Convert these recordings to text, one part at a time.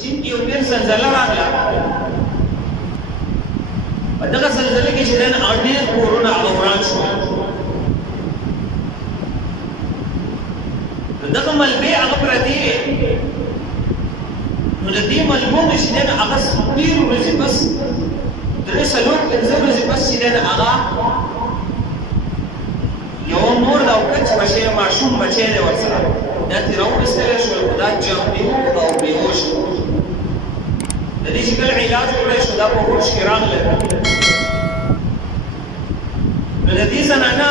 چین کې یو ډېر زلزله راغله په دغه زلزله کې چې دنه ډېر کورونه هغه وران شول دغه ملبې هغه پرتې نو د دې ملبو چې دنه هغه ډېر ورځې بس درې څلور پنځه ورځې بس چې دنه هغه یو مور دا وکړ چې بچی ماشوم بچی دی ورسره دا ترې راوایستلی شول خو دا جامې او بېهوش د دې چې کله علاج وکړی شو دا په هوش کې راغلی نو د دې زنانه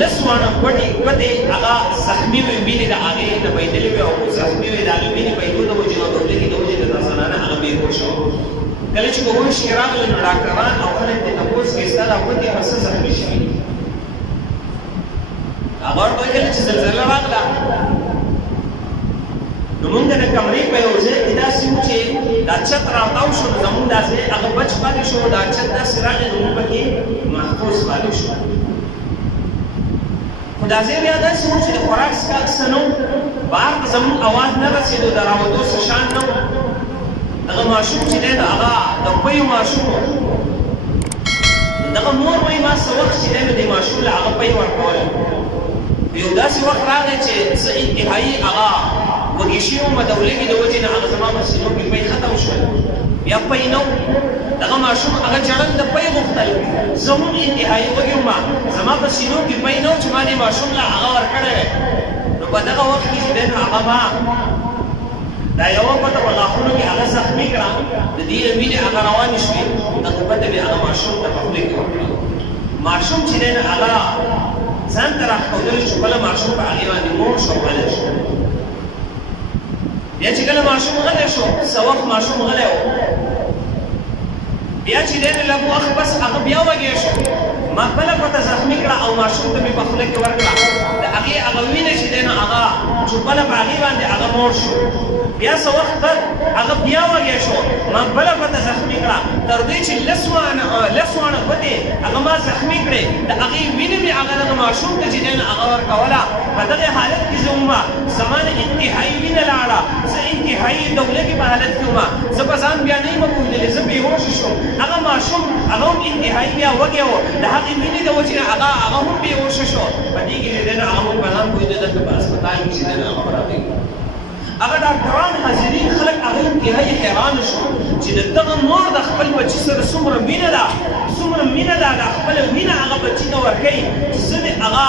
لس واڼه ګوتې هغه زخمي وې وینې د هغې نه بهېدلې وې او زخمي وې د هغې وینې بهېدو د وجې نه دولګې د وجې د دا زنانه هغه بېهوشه وه کله چې په هوش کې راغله نو ډاکټران او خلک ترې تپوس کوي ستا دا ګوتې په څه زخمي شوي هغه ورته ویل چې زلزله راغله نو موږ د کمرې په یو ځای کې داسې وو چې دا چت راتاو شو نو زموږ دا ځای هغه بچ پاتې شو دا چت داسې راغی نو موږ پکې محفوظ پاتې شو خو دا ځای بیا داسې وو چې د خوراک څښاک څه نه وو بهر ته زموږ اواز نه رسېدو د راوتو څه شان نه وو دغه ماشوم چې دی د هغه د پیو ماشوم و دغه مور وایي ما څه وخت چې دی نو دې ماشوم له هغه پی ورکول یو داسې وخت راغی چې زه انتهایي هغه وږې شوي وم د ولږې د وجې نه هغه زما په سینو کې پی ختم شول بیا پی نه و دغه ماشوم هغه جړل د پی غوښتل زه هم انتهایي وږې وم زما په سینو کې پی نه و چې ما دې ماشوم له هغه ورکړی دی نو په دغه وخت کې چې دی نو هغه ما دا یوه پته په غاښونو کې هغه زخمي کړه د دې وینې هغه روانې شوې دغه پته مې هغه ماشوم ته په خولې کې ورکړه ماشوم چې دی نو هغه ځان ته راښودلی شو بله ماشوم په هغې باندې موړ شو غلی شو بیا چې کله ماشوم غلی شو څه وخت ماشوم غلی و بیا چې دی نو لږ وخت بس هغه بیا وږی شو ما بله پته زخمي کړه او ماشوم ته مې په خوله کې ورکړه د هغې هغه وینه چې دی نو هغه چوپله په هغې باندې هغه موړ شو بیا څه وخت بعد هغه بیا وږی شو ما بله پته زخمي کړه تر دې چې لس واڼه ګوتې هغه ما زخمي کړې د هغې وینې مې هغه دغه ماشوم ته چې دی نو هغه ورکوله په دغې حالت کې زه وم زما نه انتهایي وینه لاړه زه انتهایي د ولږې په حالت کې وم زه په ځان بیا نه یم پوهېدلې زه بېهوشه شوم هغه ماشوم هغه هم انتهایي بیا وږی و د هغې وینې د وجې نه هغه هم بېهوشه شو په دې کې چې دی نو هغه هم په ځان پوهېده دلته په هسپتال کې چې دی نو هغه برابرېږي هغه ډاکټران حاضرین خلک هغه انتهایي حیرانه شو چې د دغه مور د خپل بچي سره څومره مینه ده د خپله وینه هغه بچي ته ورکوي چې زه دې هغه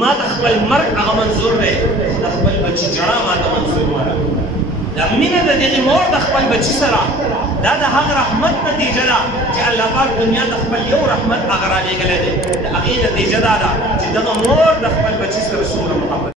ما د خپل مرګ هغه منظور دی د خپل بچي جړه ما ته منظور نه ده دا مینه د دغې مور د خپل بچي سره دا د هغه رحمت نتیجه ده چې الله پاک دنیا د خپل یو رحمت هغه رالېږلی دی د هغې نتیجه دا ده چې دغه مور د خپل بچي سره څومره محبت